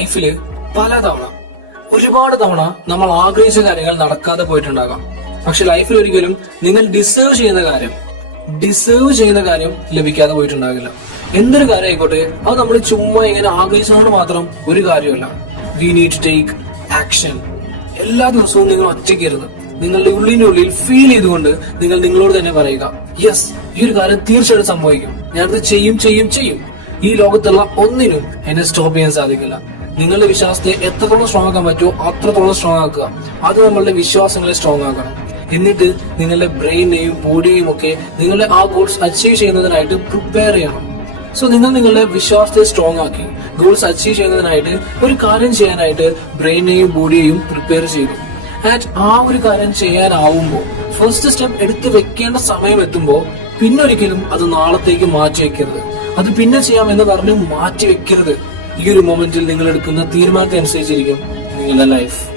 ലൈഫില് പലതവണ ഒരുപാട് തവണ നമ്മൾ ആഗ്രഹിച്ച കാര്യങ്ങൾ നടക്കാതെ പോയിട്ടുണ്ടാകാം. പക്ഷെ ലൈഫിൽ ഒരിക്കലും നിങ്ങൾ ഡിസേർവ് ചെയ്യുന്ന കാര്യം ലഭിക്കാതെ പോയിട്ടുണ്ടാകില്ല. എന്തൊരു കാര്യം ആയിക്കോട്ടെ, അത് നമ്മൾ ചുമ്മാ ഇങ്ങനെ ആഗ്രഹിച്ചുകൊണ്ട് മാത്രം ഒരു കാര്യമല്ല. We need to take action. എല്ലാ ദിവസവും നിങ്ങൾ ഒറ്റയ്ക്കരുത്. നിങ്ങളുടെ ഉള്ളിനുള്ളിൽ ഫീൽ ചെയ്തുകൊണ്ട് നിങ്ങൾ നിങ്ങളോട് തന്നെ പറയുക, യെസ്, ഈ ഒരു കാര്യം തീർച്ചയായിട്ടും സംഭവിക്കും, ഞാനത് ചെയ്യും. ഈ ലോകത്തുള്ള ഒന്നിനും എന്നെ സ്റ്റോപ്പ് ചെയ്യാൻ സാധിക്കില്ല. നിങ്ങളുടെ വിശ്വാസത്തെ എത്രത്തോളം സ്ട്രോങ് ആക്കാൻ പറ്റുമോ അത്രത്തോളം സ്ട്രോങ് ആക്കുക. അത് നമ്മളുടെ വിശ്വാസങ്ങളെ സ്ട്രോങ് ആക്കണം. എന്നിട്ട് നിങ്ങളുടെ ബ്രെയിനെയും ബോഡിയെയും ഒക്കെ നിങ്ങളുടെ ആ ഗോൾസ് അച്ചീവ് ചെയ്യുന്നതിനായിട്ട് പ്രിപ്പയർ ചെയ്യണം. സോ നിങ്ങൾ നിങ്ങളുടെ വിശ്വാസത്തെ സ്ട്രോങ് ആക്കി ഗോൾസ് അച്ചീവ് ചെയ്യുന്നതിനായിട്ട് ഒരു കാര്യം ചെയ്യാനായിട്ട് ബ്രെയിനെയും ബോഡിയെയും പ്രിപ്പയർ ചെയ്തു. ആൻഡ് ആ ഒരു കാര്യം ചെയ്യാനാവുമ്പോൾ ഫസ്റ്റ് സ്റ്റെപ്പ് എടുത്ത് വെക്കേണ്ട സമയം എത്തുമ്പോൾ പിന്നൊരിക്കലും അത് നാളത്തേക്ക് മാറ്റി വെക്കരുത്. അത് പിന്നെ ചെയ്യാം എന്ന് പറഞ്ഞ് മാറ്റി വെക്കരുത്. ഈ ഒരു മൊമെന്റിൽ നിങ്ങൾ എടുക്കുന്ന തീരുമാനത്തെ അനുസരിച്ചിരിക്കും നിങ്ങളുടെ ലൈഫ്.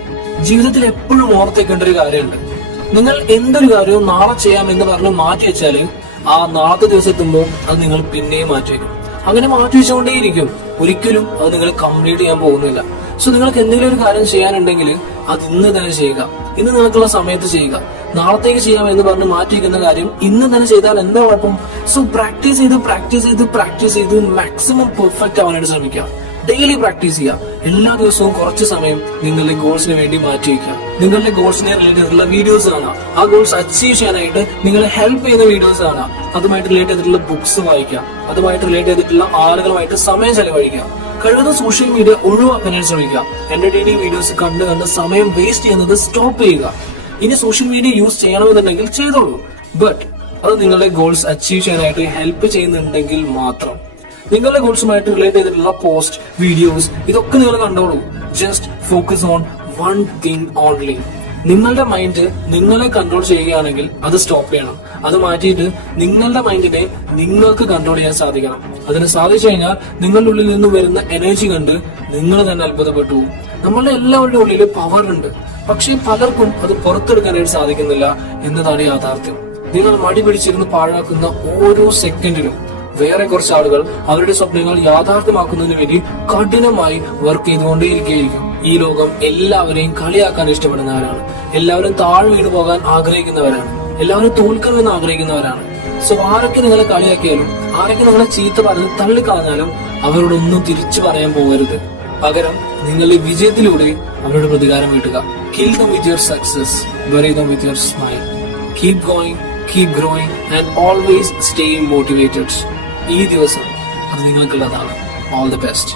ജീവിതത്തിൽ എപ്പോഴും ഓർത്തേക്കേണ്ട ഒരു കാര്യമുണ്ട്. നിങ്ങൾ എന്തൊരു കാര്യവും നാളെ ചെയ്യാം എന്ന് പറഞ്ഞ് മാറ്റി വെച്ചാല് ആ നാളത്തെ ദിവസം എത്തുമ്പോൾ അത് നിങ്ങൾ പിന്നെയും മാറ്റിവെക്കും. അങ്ങനെ മാറ്റി വെച്ചുകൊണ്ടേയിരിക്കും. ഒരിക്കലും അത് നിങ്ങൾ കംപ്ലീറ്റ് ചെയ്യാൻ പോകുന്നില്ല. സോ നിങ്ങൾക്ക് എന്തെങ്കിലും ഒരു കാര്യം ചെയ്യാനുണ്ടെങ്കിൽ അത് ഇന്ന് തന്നെ ചെയ്യുക. ഇന്ന് നിങ്ങൾക്കുള്ള സമയത്ത് ചെയ്യുക. നാളത്തേക്ക് ചെയ്യാം എന്ന് പറഞ്ഞ് മാറ്റി വയ്ക്കുന്ന കാര്യം ഇന്ന് തന്നെ ചെയ്താൽ എന്താ കുഴപ്പം? സോ പ്രാക്ടീസ് ചെയ്ത് മാക്സിമം പെർഫെക്റ്റ് ആവാനായിട്ട് ശ്രമിക്കുക. ഡെയിലി പ്രാക്ടീസ് ചെയ്യുക. എല്ലാ ദിവസവും കുറച്ച് സമയം നിങ്ങളുടെ ഗോൾസിന് വേണ്ടി മാറ്റി വയ്ക്കുക. നിങ്ങളുടെ ഗോൾസിനെ റിലേറ്റ് ചെയ്തിട്ടുള്ള വീഡിയോസ് കാണാം. ആ ഗോൾസ് അച്ചീവ് ചെയ്യാനായിട്ട് നിങ്ങളെ ഹെൽപ്പ് ചെയ്യുന്ന വീഡിയോസ് കാണാം. അതുമായിട്ട് റിലേറ്റ് ചെയ്തിട്ടുള്ള ബുക്സ് വായിക്കുക. അതുമായിട്ട് റിലേറ്റ് ചെയ്തിട്ടുള്ള ആളുകളുമായിട്ട് സമയം ചെലവഴിക്കുക. കഴിവതും സോഷ്യൽ മീഡിയ ഒഴിവാക്കാനായിട്ട് ശ്രമിക്കുക. എന്റർടൈനിങ് വീഡിയോസ് കണ്ട് സമയം വേസ്റ്റ് ചെയ്യുന്നത് സ്റ്റോപ്പ് ചെയ്യുക. ഇനി സോഷ്യൽ മീഡിയ യൂസ് ചെയ്യണമെന്നുണ്ടെങ്കിൽ ചെയ്തോളൂ. ബട്ട് അത് നിങ്ങളുടെ ഗോൾസ് അച്ചീവ് ചെയ്യാനായിട്ട് ഹെൽപ്പ് ചെയ്യുന്നുണ്ടെങ്കിൽ മാത്രം. നിങ്ങളുടെ ഗോൾസുമായിട്ട് റിലേറ്റ് ചെയ്തിട്ടുള്ള പോസ്റ്റ്, വീഡിയോസ് ഇതൊക്കെ നിങ്ങൾ കണ്ടോളൂ. Just focus on one thing only. നിങ്ങളുടെ മൈൻഡ് നിങ്ങളെ കൺട്രോൾ ചെയ്യുകയാണെങ്കിൽ അത് സ്റ്റോപ്പ് ചെയ്യണം. അത് മാറ്റിയിട്ട് നിങ്ങളുടെ മൈൻഡിനെ നിങ്ങൾക്ക് കൺട്രോൾ ചെയ്യാൻ സാധിക്കണം. അതിന് സാധിച്ചു കഴിഞ്ഞാൽ നിങ്ങളുടെ ഉള്ളിൽ നിന്ന് വരുന്ന എനർജി കണ്ട് നിങ്ങൾ തന്നെ അത്ഭുതപ്പെട്ടു. നമ്മളുടെ എല്ലാവരുടെ ഉള്ളിൽ പവർ ഉണ്ട്. പക്ഷെ പലർക്കും അത് പുറത്തെടുക്കാനായിട്ട് സാധിക്കുന്നില്ല എന്നതാണ് യാഥാർത്ഥ്യം. നിങ്ങൾ മടി പിടിച്ചിരുന്ന് പാഴാക്കുന്ന ഓരോ സെക്കൻഡിലും വേറെ കുറച്ച് ആളുകൾ അവരുടെ സ്വപ്നങ്ങൾ യാഥാർത്ഥ്യമാക്കുന്നതിന് വേണ്ടി കഠിനമായി വർക്ക് ചെയ്തുകൊണ്ടേയിരിക്കുകയായിരിക്കും. ഈ ലോകം എല്ലാവരെയും കളിയാക്കാൻ ഇഷ്ടപ്പെടുന്നവരാണ്. എല്ലാവരും താഴെ വീണു പോകാൻ ആഗ്രഹിക്കുന്നവരാണ്. എല്ലാവരും തോൽക്കണമെന്ന് ആഗ്രഹിക്കുന്നവരാണ്. സോ ആരൊക്കെ നിങ്ങളെ കളിയാക്കിയാലും ആരൊക്കെ നിങ്ങളെ ചീത്ത പറഞ്ഞ് തള്ളിക്കളഞ്ഞാലും അവരോടൊന്നും തിരിച്ചു പറയാൻ പോകരുത്. പകരം നിങ്ങളുടെ വിജയത്തിലൂടെ അവരുടെ പ്രതികാരം വീട്ടുക. Kill them with your success, bury them with your smile. Keep going, keep growing and always stay motivated. ഈ ദിവസം അത് നിങ്ങൾക്കുള്ളതാണ്. All the best.